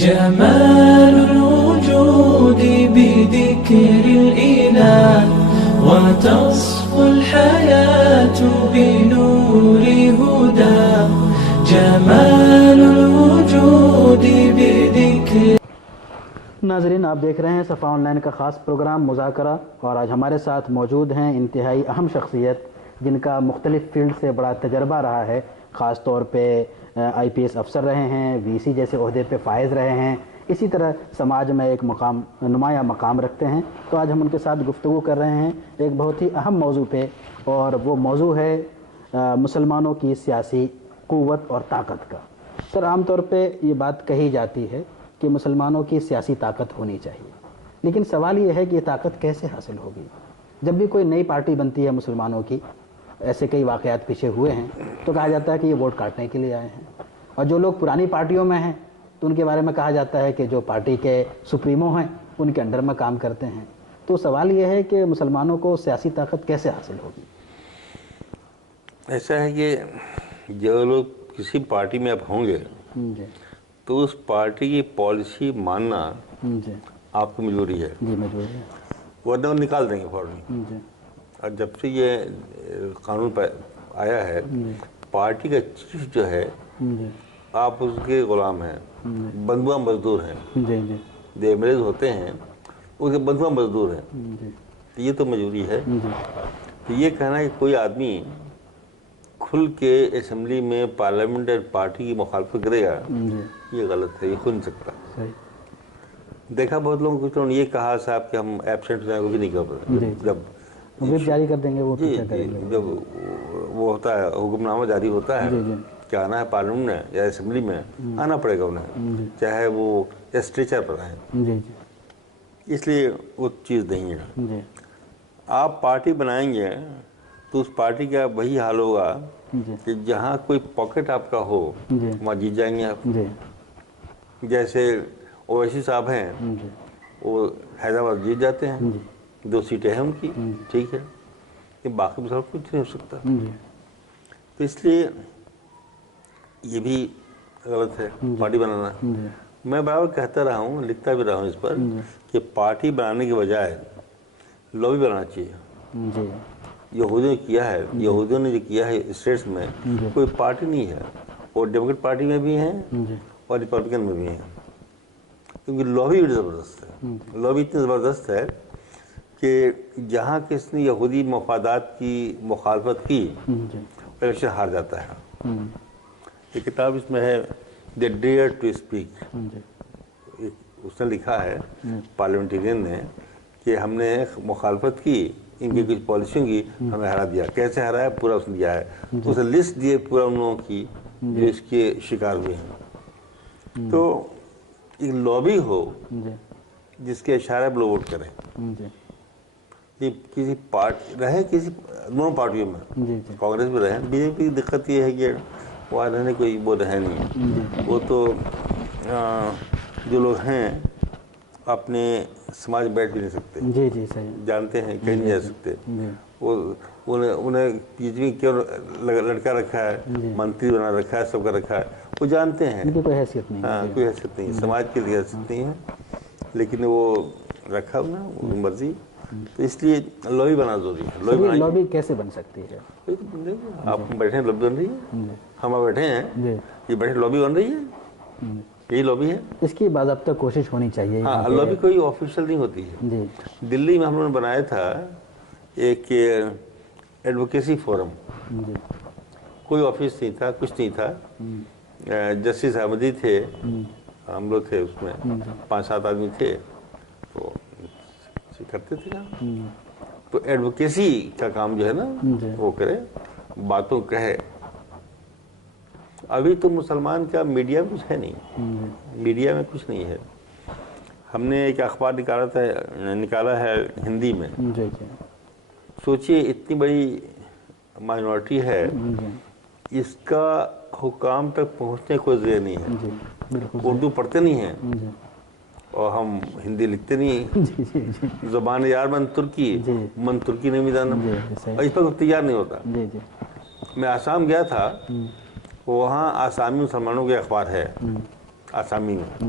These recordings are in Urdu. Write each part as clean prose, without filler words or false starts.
جمال الوجود بذكر الإله وتصفو الحياة بنور هداه جمال الوجود بذكر. ناظرین، آپ دیکھ رہے ہیں صفا آن لائن کا خاص پروگرام مذاکرہ، اور آج ہمارے ساتھ موجود ہیں انتہائی اہم شخصیت جن کا مختلف فیلڈ سے بڑا تجربہ رہا ہے. خاص طور پہ آئی پی ایس افسر رہے ہیں، وی سی جیسے عہدے پہ فائز رہے ہیں، اسی طرح سماج میں ایک نمایاں مقام رکھتے ہیں. تو آج ہم ان کے ساتھ گفتگو کر رہے ہیں ایک بہت ہی اہم موضوع پہ، اور وہ موضوع ہے مسلمانوں کی سیاسی قوت اور طاقت کا. سر، عام طور پہ یہ بات کہی جاتی ہے کہ مسلمانوں کی سیاسی طاقت ہونی چاہیے، لیکن سوال یہ ہے کہ یہ طاقت کیسے حاصل ہوگی؟ جب بھی کوئی نئی پارٹی بنتی ہے مسلمانوں کی، ایسے کئی واقعات پیچھے ہوئے ہیں، تو کہا جاتا ہے کہ یہ ووٹ کاٹنے کے لیے آئے ہیں. اور جو لوگ پرانی پارٹیوں میں ہیں تو ان کے بارے میں کہا جاتا ہے کہ جو پارٹی کے سپریمو ہیں ان کے انڈر میں کام کرتے ہیں. تو سوال یہ ہے کہ مسلمانوں کو سیاسی طاقت کیسے حاصل ہوگی؟ ایسا ہے کہ جو لوگ کسی پارٹی میں اب ہوں گے تو اس پارٹی کی پالیسی ماننا آپ کی مجبوری ہے. جی، مجبوری ہے. ورنہ نکال دیں گے فوراً. اور جب سے یہ قانون آیا ہے، پارٹی کا چیف جو ہے آپ اس کے غلام ہیں، بندوا مزدور ہیں. جو ایم ایل ایز ہوتے ہیں اس کے بندوا مزدور ہیں. تو یہ تو مجبوری ہے. تو یہ کہنا کہ کوئی آدمی کھل کے اسمبلی میں پارلیمنٹ اور پارٹی کی مخالفت کرے گا، یہ غلط ہے. یہ کھل نہیں سکتا. دیکھا بہت لوگوں کو، کچھ لوگوں نے یہ کہا صاحب کہ ہم ایبسینٹ جائیں، وہ بھی نہیں کر پاتے. جب وزٹ جاری کر دیں گے، وہ کیا کریں گے؟ جب وہ ہوتا ہے، حکم نامہ جاری ہوتا ہے کہ آنا ہے پارلیمنٹ میں یا اسمبلی میں، آنا پڑے گا انہیں، چاہے وہ اسٹریچر پر آئیں. اس لیے وہ چیز نہیں ہے. آپ پارٹی بنائیں گے تو اس پارٹی کا وہی حال ہوگا کہ جہاں کوئی پاکٹ آپ کا ہو وہاں جیت جائیں گے آپ. جیسے اویسی صاحب ہیں، وہ حیدرآباد جیت جاتے ہیں، 2 سیٹیں ہیں ان کی، ٹھیک ہے. یہ باقی مسئلہ کچھ نہیں ہو سکتا. تو اس لیے یہ بھی غلط ہے پارٹی بنانا. میں برابر کہتا رہا ہوں، لکھتا بھی رہا ہوں اس پر کہ پارٹی بنانے کے بجائے لابی بنانا چاہیے. یہودیوں نے کیا ہے، یہودیوں نے جو کیا ہے اسٹیٹس میں، کوئی پارٹی نہیں ہے. اور ڈیموکریٹ پارٹی میں بھی ہیں اور ریپبلکن میں بھی ہیں، کیونکہ لابی بڑی زبردست ہے. لابی اتنی زبردست ہے کہ جہاں کس نے یہودی مفادات کی مخالفت کی، الیکشن ہار جاتا ہے. یہ کتاب اس میں ہے، دی ڈیئر ٹو اسپیک. اس نے لکھا ہے پارلیمنٹرین نے کہ ہم نے مخالفت کی ان کی کچھ پالیسیوں کی، ہمیں ہرا دیا. کیسے ہرایا پورا اس نے دیا ہے. اس نے لسٹ دی پورا ان لوگوں کی جو اس کے شکار ہوئے ہیں. تو ایک لابی ہو جس کے اشارے پر لوگ ووٹ کریں. یہ کسی پارٹی رہے، کسی دونوں پارٹیوں میں، کانگریس بھی رہے. بی جے پی کی دقت یہ ہے کہ وہاں رہنے کوئی وہ رہے نہیں. وہ تو جو لوگ ہیں اپنے سماج بیٹھ بھی نہیں سکتے، جانتے ہیں کہیں نہیں جا سکتے. انہیں پی جی کیوں لڑکا رکھا ہے، منتری بنا رکھا ہے، سب کا رکھا ہے، وہ جانتے ہیں کوئی حیثیت نہیں. ہاں، کوئی حیثیت نہیں، سماج کے لیے حیثیت نہیں ہے، لیکن وہ رکھا انہیں وہ مرضی. تو اس لیے لابی بنا ضروری ہے. لابی کیسے بن سکتی ہے؟ آپ بیٹھے ہیں، لابی بن رہی ہے. ہم بیٹھے ہیں، یہ بیٹھے لابی بن رہی ہے. یہی لابی ہے. اس کی باضابطہ کوشش ہونی چاہیے. ہاں، لابی کوئی آفیشیل نہیں ہوتی ہے. دلی میں ہم لوگوں نے بنایا تھا ایک ایڈوکیسی فورم. کوئی آفس نہیں تھا، کچھ نہیں تھا. جسٹس احمدی تھے، ہم لوگ تھے اس میں، 5-7 آدمی تھے. تو کرتے تھے نا. تو ایڈوکیسی کا کام جو ہے نا وہ کرے، باتوں کہے. ابھی تو مسلمان کا میڈیا میں کچھ ہے نہیں. میڈیا میں کچھ نہیں ہے. ہم نے ایک اخبار نکالا ہے ہندی میں. سوچئے اتنی بڑی مائنورٹی ہے، اس کا حکام تک پہنچنے کوئی ذریعہ نہیں ہے. اردو پڑھتے نہیں ہیں اور ہم ہندی لکھتے نہیں. زبان یار من ترکی نہیں بھی جانا، اور اس پر تیار نہیں ہوتا. میں آسام گیا تھا، وہاں آسامی مسلمانوں کے اخبار ہے آسامی میں.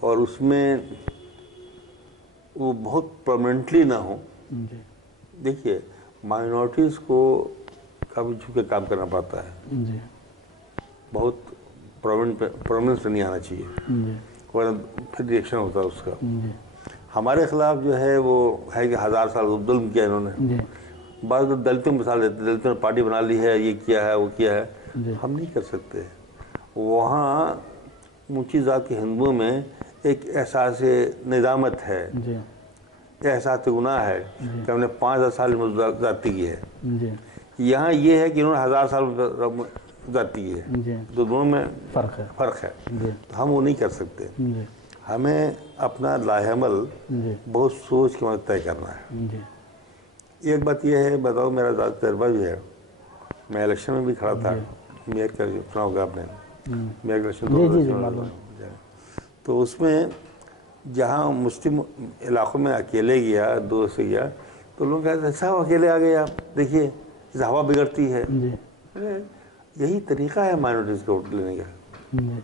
اور اس میں وہ بہت پرماننٹلی نہ ہو. دیکھیے مائنورٹیز کو کافی جھک کے کام کرنا پڑتا ہے, بہت پرومیننس نہیں آنا چاہیے, ورنہ پھر ریئیکشن ہوتا ہے اس کا. ہمارے خلاف جو ہے وہ ہے کہ 1000 سال ظلم کیا انہوں نے. بعض دلتوں میں مثال دیتے, دلتوں نے پارٹی بنا لی ہے, یہ کیا ہے وہ کیا ہے. ہم نہیں کر سکتے. وہاں اونچی ذات کے ہندوؤں میں ایک احساس ندامت ہے, احساس گناہ ہے کہ ہم نے 5000 سال زیادتی کی ہے. یہاں یہ ہے کہ انہوں نے 1000 سال زیادتی کی ہے, تو دونوں میں فرق ہے. ہم وہ نہیں کر سکتے. ہمیں اپنا لاحمل بہت سوچ کے مطلب طے کرنا ہے. ایک بات یہ ہے, بتاؤ میرا ذاتی تجربہ بھی ہے, میں الیکشن میں بھی کھڑا تھا, میئر کا سنا ہوگا آپ نے, میئر الیکشن تو اس میں جہاں مسلم علاقوں میں اکیلے گیا, دوست سے گیا, تو لوگ کہتے ہیں صاحب اکیلے آ گئے آپ, دیکھیے اس ہوا بگڑتی ہے. یہی طریقہ ہے مائنورٹیز کا ووٹ لینے کا.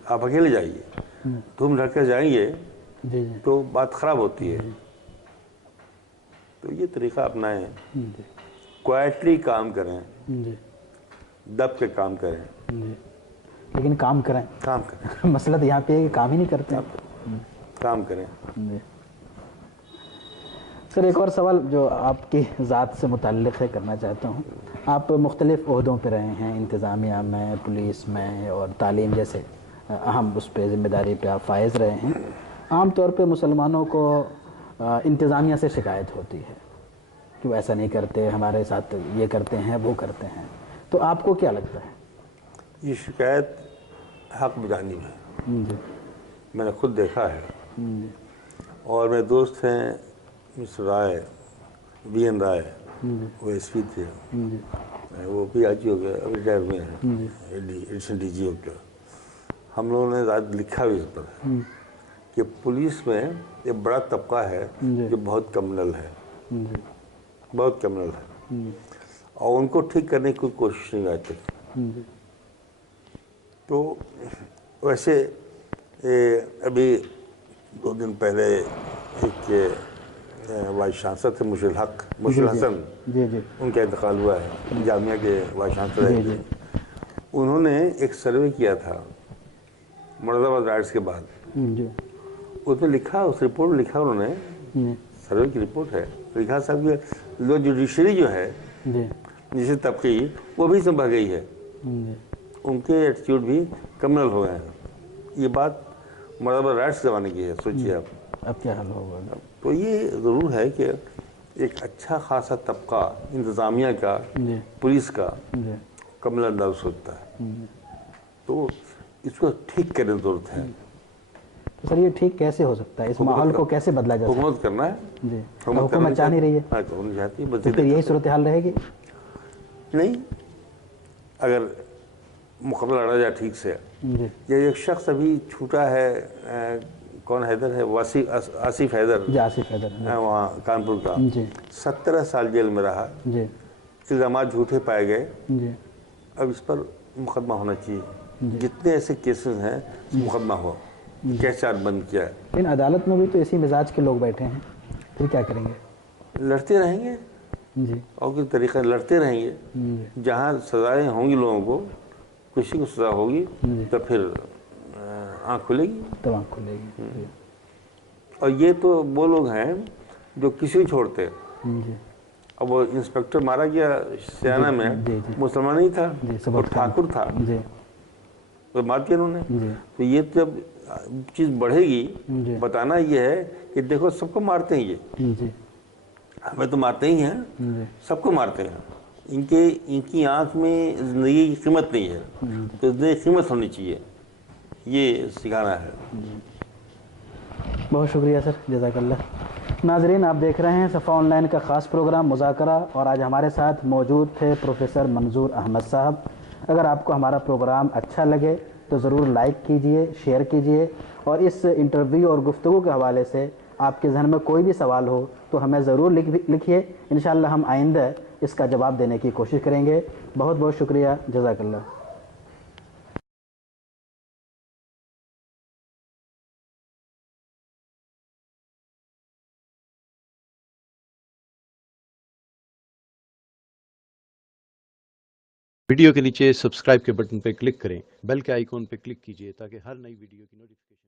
آپ اکیلے جائیے, تم لڑ کر جائیں گے تو بات خراب ہوتی ہے. تو یہ طریقہ اپنائیں, کوائٹلی کام کریں, دب کے کام کریں, لیکن کام کریں. مسئلہ تو یہاں پہ ہے کہ کام ہی نہیں کرتے. کام کریں. سر ایک اور سوال جو آپ کی ذات سے متعلق ہے کرنا چاہتا ہوں. آپ مختلف عہدوں پہ رہے ہیں, انتظامیہ میں, پولیس میں, اور تعلیم جیسے اہم اس پہ ذمہ داری پہ آپ فائز رہے ہیں. عام طور پہ مسلمانوں کو انتظامیہ سے شکایت ہوتی ہے کہ وہ ایسا نہیں کرتے, ہمارے ساتھ یہ کرتے ہیں وہ کرتے ہیں. تو آپ کو کیا لگتا ہے؟ یہ شکایت حق بجانب ہے. میں نے خود دیکھا ہے, اور میرے دوست ہیں مسٹر رائے, وی این رائے, وہ ایس پی تھے, وہ پی آئی جی ہو گیا, ابھی ریٹائر ہوئے ہیں, ایڈیشنل ڈی جی ہو گیا. ہم لوگوں نے زیادہ لکھا بھی اس پر کہ پولیس میں ایک بڑا طبقہ ہے جو بہت کمنل ہے, بہت کمنل ہے, اور ان کو ٹھیک کرنے کی کوئی کوشش نہیں آج تک. تو ویسے ابھی 2 دن پہلے ایک وائس چانسلر تھے مشرل حسن, ان کا انتقال ہوا ہے, جامعہ کے وائس چانسلر تھے. انہوں نے ایک سروے کیا تھا مراد آباد رائٹس کے بعد. اس میں لکھا, اس رپورٹ میں لکھا انہوں نے, سروے کی رپورٹ ہے, لکھا صاحب کہ جو جوڈیشری جو ہے جسے طبقی, وہ بھی سنبھل گئی ہے, ان کے ایٹیٹیوڈ بھی کمنل ہو گئے ہیں. یہ بات مراد آباد رائٹس زمانے کی ہے, سوچیے آپ اب کیا حل ہوگا. تو یہ ضرور ہے کہ ایک اچھا خاصا طبقہ انتظامیہ کا, پولیس کا کمنل انداز سوچتا ہے, تو اس کو ٹھیک کرنے کی ضرورت ہے. تو سر یہ ٹھیک کیسے ہو سکتا ہے, اس ماحول کو کیسے بدلا جا سکتا ہے؟ حکومت کرنا ہے. جی, حکومت چاہ نہیں رہی ہے. حکومت چاہتی ہے, تو پھر یہی صورتحال رہے گی. نہیں, اگر مقابلہ لڑا جائے ٹھیک سے. یہ ایک شخص ابھی چھوٹا ہے, کون حیدر ہے, آصف حیدر, آصف حیدر وہاں کانپور کا, 17 سال جیل میں رہا, الزامات جھوٹے پائے گئے. اب اس پر مقدمہ ہونا چاہیے. جتنے ایسے کیسز ہیں مقدمہ ہو, کیس چارج بند کیا ہے. لیکن عدالت میں بھی تو اسی مزاج کے لوگ بیٹھے ہیں, پھر کیا کریں گے؟ لڑتے رہیں گے. اور کس طریقے لڑتے رہیں گے. جہاں سزائیں ہوں گی لوگوں کو, کسی کو سزا ہوگی تو پھر آنکھ کھلے گی. تو آنکھ کھلے گی. اور یہ تو وہ لوگ ہیں جو کسی کو چھوڑتے. اب وہ انسپیکٹر مارا گیا سیانہ میں, مسلمان نہیں تھا, وہ ٹھاکر تھا, وہ مار دیا انہوں نے. تو یہ جب چیز بڑھے گی, بتانا یہ ہے کہ دیکھو سب کو مارتے ہیں, یہ ہمیں تو مارتے ہی ہیں, سب کو مارتے ہیں. ان کی آنکھ میں زندگی کی قیمت نہیں ہے, تو زندگی کی قیمت ہونی چاہیے, یہ سکھانا ہے. بہت شکریہ سر, جزاک اللہ. ناظرین آپ دیکھ رہے ہیں صفا آن لائن کا خاص پروگرام مذاکرہ, اور آج ہمارے ساتھ موجود تھے پروفیسر منظور احمد صاحب. اگر آپ کو ہمارا پروگرام اچھا لگے تو ضرور لائک کیجئے, شیئر کیجئے, اور اس انٹرویو اور گفتگو کے حوالے سے آپ کے ذہن میں کوئی بھی سوال ہو تو ہمیں ضرور لکھیے. انشاءاللہ ہم آئندہ اس کا جواب دینے کی کوشش کریں گے. بہت بہت شکریہ, جزاک اللہ. ویڈیو کے نیچے سبسکرائب کے بٹن پہ کلک کریں، بیل کے آئیکن پہ کلک کیجئے تاکہ ہر نئی ویڈیو کی نوٹیفیکیشن